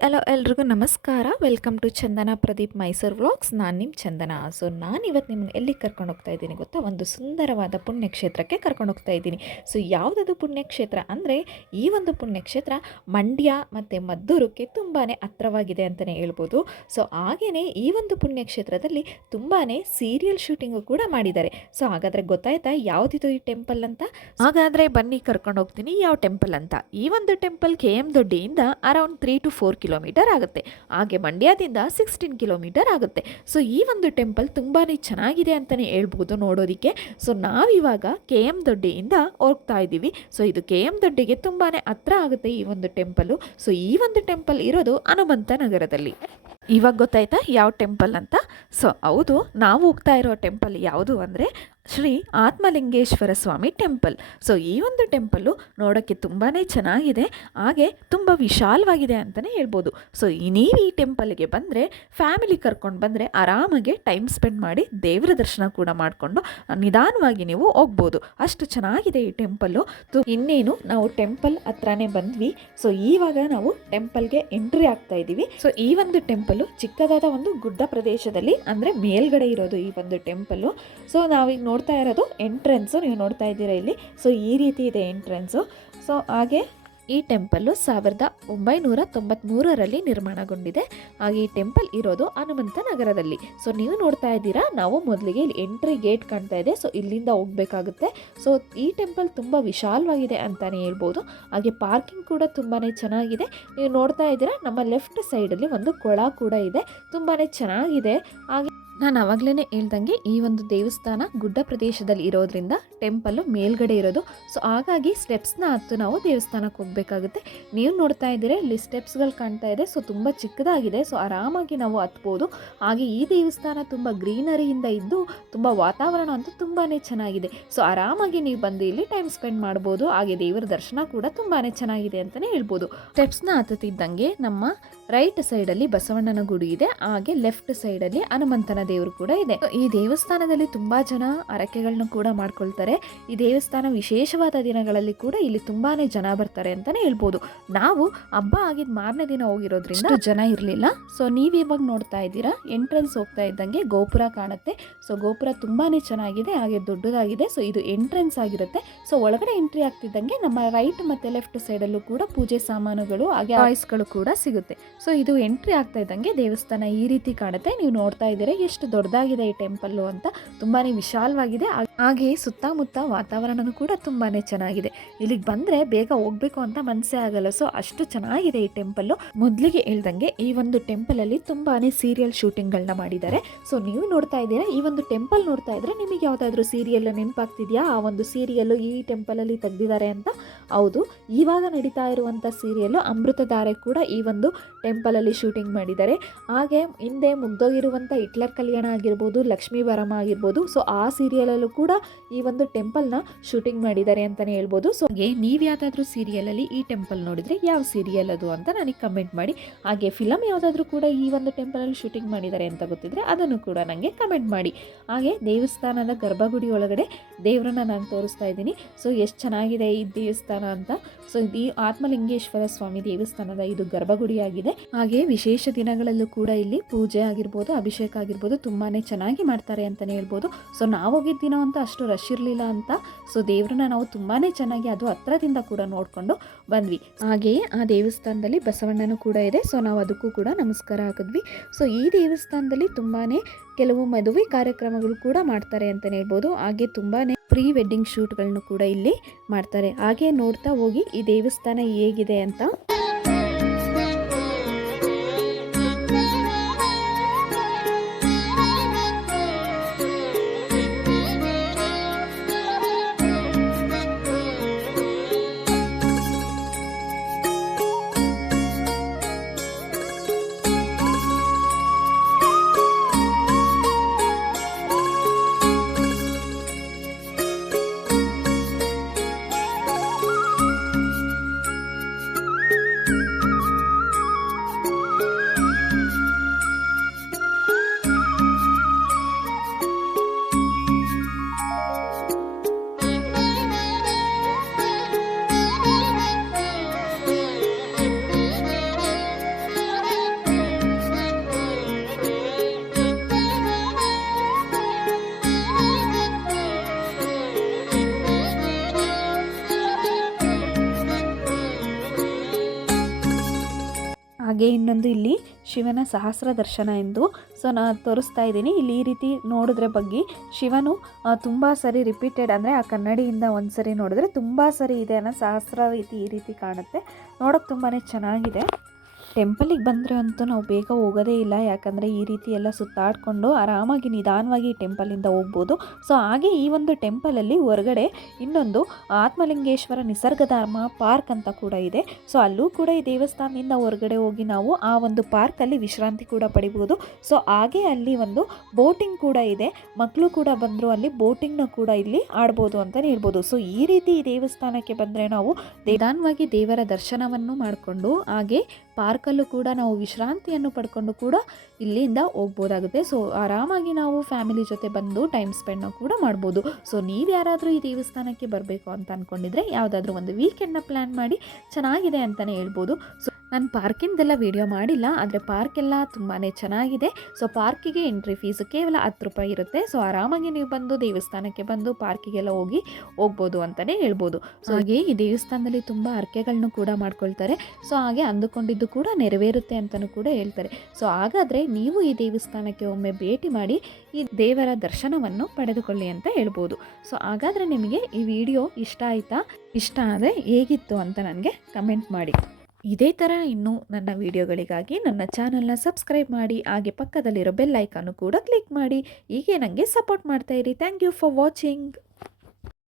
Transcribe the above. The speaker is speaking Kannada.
ಹಲೋ ಎಲ್ರಿಗೂ ನಮಸ್ಕಾರ. Welcome to Chandana Pradeep Mysuru vlogs. ನಾನು ನಿಮ್ಮ ಚಂದನ. ಸೊ ನಾನು ಇವತ್ತು ನಿಮ್ಗೆ ಎಲ್ಲಿಗೆ ಕರ್ಕೊಂಡು ಹೋಗ್ತಾ ಇದ್ದೀನಿ ಗೊತ್ತಾ? ಒಂದು ಸುಂದರವಾದ ಪುಣ್ಯಕ್ಷೇತ್ರಕ್ಕೆ ಕರ್ಕೊಂಡು ಹೋಗ್ತಾ ಇದ್ದೀನಿ. ಸೊ ಯಾವುದದು ಪುಣ್ಯಕ್ಷೇತ್ರ ಅಂದರೆ, ಈ ಒಂದು ಪುಣ್ಯಕ್ಷೇತ್ರ ಮಂಡ್ಯ ಮತ್ತು ಮದ್ದೂರಕ್ಕೆ ತುಂಬಾ ಹತ್ರವಾಗಿದೆ ಅಂತಲೇ ಹೇಳ್ಬೋದು. ಸೊ ಹಾಗೆಯೇ ಈ ಒಂದು ಪುಣ್ಯಕ್ಷೇತ್ರದಲ್ಲಿ ತುಂಬಾ ಸೀರಿಯಲ್ ಶೂಟಿಂಗು ಕೂಡ ಮಾಡಿದ್ದಾರೆ. ಸೊ ಹಾಗಾದರೆ ಗೊತ್ತಾಯ್ತಾ ಯಾವುದಿದು ಈ ಟೆಂಪಲ್ ಅಂತ? ಹಾಗಾದರೆ ಬನ್ನಿ ಕರ್ಕೊಂಡು ಹೋಗ್ತೀನಿ. ಯಾವ ಟೆಂಪಲ್ ಅಂತ? ಈ ಒಂದು temple K M ದೊಡ್ಡಿಯಿಂದ around three to four kilometre ಆಗುತ್ತೆ. ಹಾಗೆ ಮಂಡ್ಯದಿಂದ ಸಿಕ್ಸ್ಟೀನ್ ಕಿಲೋಮೀಟರ್ ಆಗುತ್ತೆ. ಸೊ ಈ ಒಂದು ಟೆಂಪಲ್ ತುಂಬಾ ಚೆನ್ನಾಗಿದೆ ಅಂತಲೇ ಹೇಳ್ಬೋದು ನೋಡೋದಕ್ಕೆ. ಸೊ ನಾವಿವಾಗ ಕೆ ಎಂ ದೊಡ್ಡಿಯಿಂದ ಹೋಗ್ತಾ ಇದ್ದೀವಿ. ಸೊ ಇದು ಕೆ ಎಂ ದೊಡ್ಡಿಗೆ ತುಂಬಾ ಹತ್ರ ಆಗುತ್ತೆ ಈ ಒಂದು ಟೆಂಪಲು ಸೊ ಈ ಒಂದು ಟೆಂಪಲ್ ಇರೋದು ಹನುಮಂತ ನಗರದಲ್ಲಿ. ಇವಾಗ ಗೊತ್ತಾಯ್ತಾ? ಯಾವ ಟೆಂಪಲ್ ಅಂತ? ಸೊ ಹೌದು, ನಾವು ಹೋಗ್ತಾ ಇರೋ ಟೆಂಪಲ್ ಯಾವುದು ಅಂದರೆ ಶ್ರೀ ಆತ್ಮಲಿಂಗೇಶ್ವರ ಸ್ವಾಮಿ ಟೆಂಪಲ್ ಸೊ ಈ ಒಂದು ಟೆಂಪಲ್ಲು ನೋಡೋಕ್ಕೆ ತುಂಬಾ ಚೆನ್ನಾಗಿದೆ, ಹಾಗೆ ತುಂಬ ವಿಶಾಲವಾಗಿದೆ ಅಂತಲೇ ಹೇಳ್ಬೋದು. ಸೊ ನೀವು ಈ ಟೆಂಪಲ್ಗೆ ಬಂದರೆ ಫ್ಯಾಮಿಲಿ ಕರ್ಕೊಂಡು ಬಂದರೆ ಆರಾಮಾಗಿ ಟೈಮ್ ಸ್ಪೆಂಡ್ ಮಾಡಿ ದೇವರ ದರ್ಶನ ಕೂಡ ಮಾಡಿಕೊಂಡು ನಿಧಾನವಾಗಿ ನೀವು ಹೋಗ್ಬೋದು. ಅಷ್ಟು ಚೆನ್ನಾಗಿದೆ ಈ ಟೆಂಪಲ್ಲು ಸೊ ಇನ್ನೇನು, ನಾವು ಟೆಂಪಲ್ ಹತ್ರನೇ ಬಂದ್ವಿ. ಸೊ ಈವಾಗ ನಾವು ಟೆಂಪಲ್ಗೆ ಎಂಟ್ರಿ ಆಗ್ತಾ ಇದ್ದೀವಿ ಸೊ ಈ ಒಂದು ಟೆಂಪಲ್ಲು ಚಿಕ್ಕದಾದ ಒಂದು ಗುಡ್ಡ ಪ್ರದೇಶದಲ್ಲಿ, ಅಂದರೆ ಮೇಲ್ಗಡೆ ಇರೋದು ಈ ಒಂದು ಟೆಂಪಲ್ಲು ಸೊ ನಾವೀಗ ನೋಡ್ತಾ ಇರೋದು ಎಂಟ್ರೆನ್ಸು ನೀವು ನೋಡ್ತಾ ಇದ್ದೀರಾ ಇಲ್ಲಿ. ಸೊ ಈ ರೀತಿ ಇದೆ ಎಂಟ್ರೆನ್ಸು ಸೊ ಹಾಗೆ ಈ ಟೆಂಪಲ್ಲು ಸಾವಿರದ ಒಂಬೈನೂರ ತೊಂಬತ್ತ್ಮೂರರಲ್ಲಿ ನಿರ್ಮಾಣಗೊಂಡಿದೆ. ಹಾಗೆ ಈ ಟೆಂಪಲ್ ಇರೋದು ಹನುಮಂತ ನಗರದಲ್ಲಿ. ಸೊ ನೀವು ನೋಡ್ತಾ ಇದ್ದೀರಾ, ನಾವು ಮೊದಲಿಗೆ ಇಲ್ಲಿ ಎಂಟ್ರಿ ಗೇಟ್ ಕಾಣ್ತಾ ಇದೆ. ಸೊ ಇಲ್ಲಿಂದ ಹೋಗಬೇಕಾಗುತ್ತೆ. ಸೊ ಈ ಟೆಂಪಲ್ ತುಂಬ ವಿಶಾಲವಾಗಿದೆ ಅಂತಲೇ ಹೇಳ್ಬೋದು. ಹಾಗೆ ಪಾರ್ಕಿಂಗ್ ಕೂಡ ತುಂಬಾ ಚೆನ್ನಾಗಿದೆ. ನೀವು ನೋಡ್ತಾ ಇದ್ದೀರಾ, ನಮ್ಮ ಲೆಫ್ಟ್ ಸೈಡಲ್ಲಿ ಒಂದು ಕೊಳ ಕೂಡ ಇದೆ. ತುಂಬಾ ಚೆನ್ನಾಗಿದೆ. ಹಾಗೆ ನಾನು ಅವಾಗಲೇ ಹೇಳ್ದಂಗೆ ಈ ಒಂದು ದೇವಸ್ಥಾನ ಗುಡ್ಡ ಪ್ರದೇಶದಲ್ಲಿ ಇರೋದ್ರಿಂದ ಟೆಂಪಲ್ಲು ಮೇಲ್ಗಡೆ ಇರೋದು. ಸೊ ಹಾಗಾಗಿ ಸ್ಟೆಪ್ಸ್ನ ಹತ್ತು ನಾವು ದೇವಸ್ಥಾನಕ್ಕೆ ಹೋಗಬೇಕಾಗುತ್ತೆ. ನೀವು ನೋಡ್ತಾ ಇದ್ದೀರಿ ಇಲ್ಲಿ ಸ್ಟೆಪ್ಸ್ಗಳು ಕಾಣ್ತಾ ಇದೆ. ಸೊ ತುಂಬ ಚಿಕ್ಕದಾಗಿದೆ. ಸೊ ಆರಾಮಾಗಿ ನಾವು ಹತ್ಬೋದು. ಹಾಗೆ ಈ ದೇವಸ್ಥಾನ ತುಂಬ ಗ್ರೀನರಿಯಿಂದ ಇದ್ದು ತುಂಬ ವಾತಾವರಣ ಅಂತೂ ತುಂಬಾ ಚೆನ್ನಾಗಿದೆ. ಸೊ ಆರಾಮಾಗಿ ನೀವು ಬಂದು ಇಲ್ಲಿ ಟೈಮ್ ಸ್ಪೆಂಡ್ ಮಾಡ್ಬೋದು. ಹಾಗೆ ದೇವರ ದರ್ಶನ ಕೂಡ ತುಂಬಾ ಚೆನ್ನಾಗಿದೆ ಅಂತಲೇ ಹೇಳ್ಬೋದು. ಸ್ಟೆಪ್ಸ್ನ ಹತ್ತುತ್ತಿದ್ದಂಗೆ ನಮ್ಮ ರೈಟ್ ಸೈಡಲ್ಲಿ ಬಸವಣ್ಣನ ಗುಡಿ ಇದೆ. ಹಾಗೆ ಲೆಫ್ಟ್ ಸೈಡಲ್ಲಿ ಹನುಮಂತನ ದೇವರು ಕೂಡ ಇದೆ. ಈ ದೇವಸ್ಥಾನದಲ್ಲಿ ತುಂಬಾ ಜನ ಹರಕೆಗಳನ್ನ ಕೂಡ ಮಾಡ್ಕೊಳ್ತಾರೆ. ಈ ದೇವಸ್ಥಾನ ವಿಶೇಷವಾದ ದಿನಗಳಲ್ಲಿ ಕೂಡ ಇಲ್ಲಿ ತುಂಬಾನೇ ಜನ ಬರ್ತಾರೆ ಅಂತಾನೆ ಹೇಳ್ಬೋದು. ನಾವು ಹಬ್ಬ ಆಗಿದ್ ಮಾರನೇ ದಿನ ಹೋಗಿರೋದ್ರಿಂದ ಜನ ಇರಲಿಲ್ಲ. ಸೊ ನೀವು ಇವಾಗ ನೋಡ್ತಾ ಇದ್ದೀರಾ? ಎಂಟ್ರೆನ್ಸ್ ಹೋಗ್ತಾ ಇದ್ದಂಗೆ ಗೋಪುರ ಕಾಣುತ್ತೆ. ಸೊ ಗೋಪುರ ತುಂಬಾನೇ ಚೆನ್ನಾಗಿದೆ ಹಾಗೆ ದೊಡ್ಡದಾಗಿದೆ. ಸೊ ಇದು ಎಂಟ್ರೆನ್ಸ್ ಆಗಿರುತ್ತೆ. ಸೊ ಒಳಗಡೆ ಎಂಟ್ರಿ ಆಗ್ತಿದ್ದಂಗೆ ನಮ್ಮ ರೈಟ್ ಮತ್ತೆ ಲೆಫ್ಟ್ ಸೈಡಲ್ಲೂ ಕೂಡ ಪೂಜೆ ಸಾಮಾನುಗಳು ಹಾಗೆ ಗಳು ಕೂಡ ಸಿಗುತ್ತೆ. ಸೊ ಇದು ಎಂಟ್ರಿ ಆಗ್ತಾ ಇದ್ದಂಗೆ ದೇವಸ್ಥಾನ ಈ ರೀತಿ ಕಾಣುತ್ತೆ. ನೀವು ನೋಡ್ತಾ ಇದ್ದೀರಾ ಎಷ್ಟು ದೊಡ್ಡದಾಗಿದೆ ಈ ಟೆಂಪಲ್ಲು ಅಂತ ತುಂಬಾನೇ ವಿಶಾಲವಾಗಿದೆ. ಹಾಗೆ ಸುತ್ತಮುತ್ತ ವಾತಾವರಣನೂ ಕೂಡ ತುಂಬಾನೇ ಚೆನ್ನಾಗಿದೆ. ಇಲ್ಲಿಗೆ ಬಂದ್ರೆ ಬೇಗ ಹೋಗ್ಬೇಕು ಅಂತ ಮನಸ್ಸೇ ಆಗಲ್ಲ. ಸೊ ಅಷ್ಟು ಚೆನ್ನಾಗಿದೆ ಈ ಟೆಂಪಲ್ಲು. ಮೊದಲಿಗೆ ಹೇಳ್ದಂಗೆ ಈ ಒಂದು ಟೆಂಪಲ್ ಅಲ್ಲಿ ತುಂಬಾನೇ ಸೀರಿಯಲ್ ಶೂಟಿಂಗ್ಗಳನ್ನ ಮಾಡಿದ್ದಾರೆ. ಸೊ ನೀವು ನೋಡ್ತಾ ಇದ್ದೀರಾ? ಈ ಒಂದು ಟೆಂಪಲ್ ನೋಡ್ತಾ ಇದ್ರೆ ನಿಮಗೆ ಯಾವ್ದಾದ್ರು ಸೀರಿಯಲ್ ನೆನಪಾಗ್ತಿದೆಯಾ? ಆ ಒಂದು ಸೀರಿಯಲ್ ಈ ಟೆಂಪಲ್ ಅಲ್ಲಿ ತೆಗ್ದಿದ್ದಾರೆ ಅಂತ? ಹೌದು. ಇವಾಗ ನಡೀತಾ ಇರುವಂತ ಸೀರಿಯಲ್ ಅಮೃತಧಾರೆ ಕೂಡ ಈ ಒಂದು ಟೆಂಪಲ್ ಅಲ್ಲಿ ಶೂಟಿಂಗ್ ಮಾಡಿದ್ದಾರೆ. ಹಾಗೆ ಹಿಂದೆ ಮುಗ್ದೋಗಿರುವಂಥ ಹಿಟ್ಲರ್ ಕಲ್ಯಾಣ ಆಗಿರ್ಬೋದು, ಲಕ್ಷ್ಮೀ ಬರಮ ಆಗಿರ್ಬೋದು ಸೊ ಆ ಸೀರಿಯಲಲ್ಲೂ ಕೂಡ ಈ ಒಂದು ಟೆಂಪಲ್ನ ಶೂಟಿಂಗ್ ಮಾಡಿದ್ದಾರೆ ಅಂತಲೇ ಹೇಳ್ಬೋದು. ಸೊ ಹಾಗೆ ನೀವು ಯಾವುದಾದ್ರೂ ಸೀರಿಯಲಲ್ಲಿ ಈ ಟೆಂಪಲ್ ನೋಡಿದರೆ ಯಾವ ಸೀರಿಯಲ್ ಅದು ಅಂತ ನನಗೆ ಕಮೆಂಟ್ ಮಾಡಿ. ಹಾಗೆ ಫಿಲಮ್ ಯಾವುದಾದ್ರೂ ಕೂಡ ಈ ಒಂದು ಟೆಂಪಲಲ್ಲಿ ಶೂಟಿಂಗ್ ಮಾಡಿದ್ದಾರೆ ಅಂತ ಗೊತ್ತಿದ್ರೆ ಅದನ್ನು ಕೂಡ ನನಗೆ ಕಮೆಂಟ್ ಮಾಡಿ. ಹಾಗೆ ದೇವಸ್ಥಾನದ ಗರ್ಭಗುಡಿ ಒಳಗಡೆ ದೇವರನ್ನ ನಾನು ತೋರಿಸ್ತಾ ಇದ್ದೀನಿ. ಸೊ ಎಷ್ಟು ಚೆನ್ನಾಗಿದೆ ಈ ದೇವಸ್ಥಾನ ಅಂತ. ಸೊ ಈ ಆತ್ಮಲಿಂಗೇಶ್ವರ ಸ್ವಾಮಿ ದೇವಸ್ಥಾನದ ಇದು ಗರ್ಭಗುಡಿಯಾಗಿದೆ ಹಾಗೆ ವಿಶೇಷ ದಿನಗಳಲ್ಲೂ ಕೂಡ ಇಲ್ಲಿ ಪೂಜೆ ಆಗಿರ್ಬೋದು, ಅಭಿಷೇಕ ಆಗಿರ್ಬೋದು. ತುಂಬಾ ಚೆನ್ನಾಗಿ ಮಾಡ್ತಾರೆ ಅಂತಲೇ ಹೇಳ್ಬೋದು. ಸೊ ನಾವು ಹೋಗಿದ್ದ ದಿನ ಅಂತ ಅಷ್ಟು ರಶ್ ಇರಲಿಲ್ಲ ಅಂತ. ಸೊ ದೇವ್ರನ್ನ ನಾವು ತುಂಬಾ ಚೆನ್ನಾಗಿ ಅದು ಹತ್ರದಿಂದ ಕೂಡ ನೋಡಿಕೊಂಡು ಬಂದ್ವಿ. ಹಾಗೆಯೇ ಆ ದೇವಸ್ಥಾನದಲ್ಲಿ ಬಸವಣ್ಣನೂ ಕೂಡ ಇದೆ. ಸೊ ನಾವು ಅದಕ್ಕೂ ಕೂಡ ನಮಸ್ಕಾರ ಹಾಕಿದ್ವಿ. ಸೊ ಈ ದೇವಸ್ಥಾನದಲ್ಲಿ ತುಂಬಾ ಕೆಲವು ಮದುವೆ ಕಾರ್ಯಕ್ರಮಗಳು ಕೂಡ ಮಾಡ್ತಾರೆ ಅಂತಲೇ ಹೇಳ್ಬೋದು. ಹಾಗೆ ತುಂಬಾ ಪ್ರೀ ವೆಡ್ಡಿಂಗ್ ಶೂಟ್ಗಳನ್ನು ಕೂಡ ಇಲ್ಲಿ ಮಾಡ್ತಾರೆ. ಹಾಗೆ ನೋಡ್ತಾ ಹೋಗಿ ಈ ದೇವಸ್ಥಾನ ಹೇಗಿದೆ ಅಂತ. ಹಾಗೆ ಇನ್ನೊಂದು ಇಲ್ಲಿ ಶಿವನ ಸಹಸ್ರ ದರ್ಶನ ಎಂದು ಸೊ ನಾನು ತೋರಿಸ್ತಾ ಇದ್ದೀನಿ. ಇಲ್ಲಿ ಈ ರೀತಿ ನೋಡಿದ್ರೆ ಬಗ್ಗೆ ಶಿವನು ತುಂಬ ಸರಿ ರಿಪೀಟೆಡ್ ಅಂದರೆ ಆ ಕನ್ನಡಿಯಿಂದ ಒಂದು ಸರಿ ನೋಡಿದ್ರೆ ತುಂಬ ಸರಿ ಇದೆ ಅನ್ನೋ ಸಹಸ್ರ ರೀತಿ ಈ ರೀತಿ ಕಾಣುತ್ತೆ. ನೋಡೋಕೆ ತುಂಬಾ ಚೆನ್ನಾಗಿದೆ. ಟೆಂಪಲಿಗೆ ಬಂದರೆ ಅಂತೂ ನಾವು ಬೇಗ ಹೋಗೋದೇ ಇಲ್ಲ. ಯಾಕಂದರೆ ಈ ರೀತಿ ಎಲ್ಲ ಸುತ್ತಾಡಿಕೊಂಡು ಆರಾಮಾಗಿ ನಿಧಾನವಾಗಿ ಟೆಂಪಲಿಂದ ಹೋಗ್ಬೋದು. ಸೊ, ಹಾಗೆ ಈ ಒಂದು ಟೆಂಪಲಲ್ಲಿ ಹೊರಗಡೆ ಇನ್ನೊಂದು ಆತ್ಮಲಿಂಗೇಶ್ವರ ನಿಸರ್ಗಧಾಮ ಪಾರ್ಕ್ ಅಂತ ಕೂಡ ಇದೆ. ಸೊ, ಅಲ್ಲೂ ಕೂಡ ಈ ದೇವಸ್ಥಾನದಿಂದ ಹೊರಗಡೆ ಹೋಗಿ ನಾವು ಆ ಒಂದು ಪಾರ್ಕಲ್ಲಿ ವಿಶ್ರಾಂತಿ ಕೂಡ ಪಡಿಬೋದು. ಸೊ, ಹಾಗೆ ಅಲ್ಲಿ ಒಂದು ಬೋಟಿಂಗ್ ಕೂಡ ಇದೆ. ಮಕ್ಕಳು ಕೂಡ ಬಂದರು ಅಲ್ಲಿ ಬೋಟಿಂಗ್ನ ಕೂಡ ಇಲ್ಲಿ ಆಡ್ಬೋದು ಅಂತಲೇ ಹೇಳ್ಬೋದು. ಸೊ, ಈ ರೀತಿ ಈ ದೇವಸ್ಥಾನಕ್ಕೆ ಬಂದರೆ ನಾವು ನಿಧಾನವಾಗಿ ದೇವರ ದರ್ಶನವನ್ನು ಮಾಡಿಕೊಂಡು ಹಾಗೆ ಪಾರ್ಕಲ್ಲೂ ಕೂಡ ನಾವು ವಿಶ್ರಾಂತಿಯನ್ನು ಪಡ್ಕೊಂಡು ಕೂಡ ಇಲ್ಲಿಂದ ಹೋಗ್ಬೋದಾಗುತ್ತೆ. ಸೊ, ಆರಾಮಾಗಿ ನಾವು ಫ್ಯಾಮಿಲಿ ಜೊತೆ ಬಂದು ಟೈಮ್ ಸ್ಪೆಂಡ್ನ ಕೂಡ ಮಾಡ್ಬೋದು. ಸೊ, ನೀವು ಯಾರಾದರೂ ಈ ದೇವಸ್ಥಾನಕ್ಕೆ ಬರಬೇಕು ಅಂತ ಅಂದ್ಕೊಂಡಿದ್ರೆ ಯಾವುದಾದ್ರೂ ಒಂದು ವೀಕೆಂಡ್ನ ಪ್ಲ್ಯಾನ್ ಮಾಡಿ ಚೆನ್ನಾಗಿದೆ ಅಂತಲೇ ಹೇಳ್ಬೋದು. ಸೊ ನಾನು ಪಾರ್ಕಿಂದೆಲ್ಲ ವೀಡಿಯೋ ಮಾಡಿಲ್ಲ ಆದರೆ ಪಾರ್ಕ್ ಎಲ್ಲ ತುಂಬಾ ಚೆನ್ನಾಗಿದೆ. ಸೊ ಪಾರ್ಕಿಗೆ ಎಂಟ್ರಿ ಫೀಸ್ ಕೇವಲ ಹತ್ತು ರೂಪಾಯಿ ಇರುತ್ತೆ. ಸೊ ಆರಾಮಾಗಿ ನೀವು ಬಂದು ದೇವಸ್ಥಾನಕ್ಕೆ ಬಂದು ಪಾರ್ಕಿಗೆಲ್ಲ ಹೋಗಿ ಹೋಗ್ಬೋದು ಅಂತಲೇ ಹೇಳ್ಬೋದು. ಸೊ ಹಾಗೆ. ಈ ದೇವಸ್ಥಾನದಲ್ಲಿ ತುಂಬ ಅರ್ಕೆಗಳನ್ನು ಕೂಡ ಮಾಡ್ಕೊಳ್ತಾರೆ. ಸೊ ಹಾಗೆ ಅಂದುಕೊಂಡಿದ್ದು ಕೂಡ ನೆರವೇರುತ್ತೆ ಅಂತಲೂ ಕೂಡ ಹೇಳ್ತಾರೆ. ಸೊ ಹಾಗಾದರೆ ನೀವು ಈ ದೇವಸ್ಥಾನಕ್ಕೆ ಒಮ್ಮೆ ಭೇಟಿ ಮಾಡಿ ಈ ದೇವರ ದರ್ಶನವನ್ನು ಪಡೆದುಕೊಳ್ಳಿ ಅಂತ ಹೇಳ್ಬೋದು. ಸೊ ಹಾಗಾದರೆ ನಿಮಗೆ ಈ ವಿಡಿಯೋ ಇಷ್ಟ ಆಯಿತಾ? ಇಷ್ಟ ಆದರೆ ಹೇಗಿತ್ತು ಅಂತ ನನಗೆ ಕಮೆಂಟ್ ಮಾಡಿ. ಇದೇ ಥರ ಇನ್ನೂ ನನ್ನ ವಿಡಿಯೋಗಳಿಗಾಗಿ ನನ್ನ ಚಾನಲ್ನ ಸಬ್ಸ್ಕ್ರೈಬ್ ಮಾಡಿ, ಹಾಗೆ ಪಕ್ಕದಲ್ಲಿರೋ ಬೆಲ್ ಐಕಾನು ಕೂಡ ಕ್ಲಿಕ್ ಮಾಡಿ, ಹೀಗೆ ನನಗೆ ಸಪೋರ್ಟ್ ಮಾಡ್ತಾಯಿರಿ ಥ್ಯಾಂಕ್ ಯು ಫಾರ್ ವಾಚಿಂಗ್.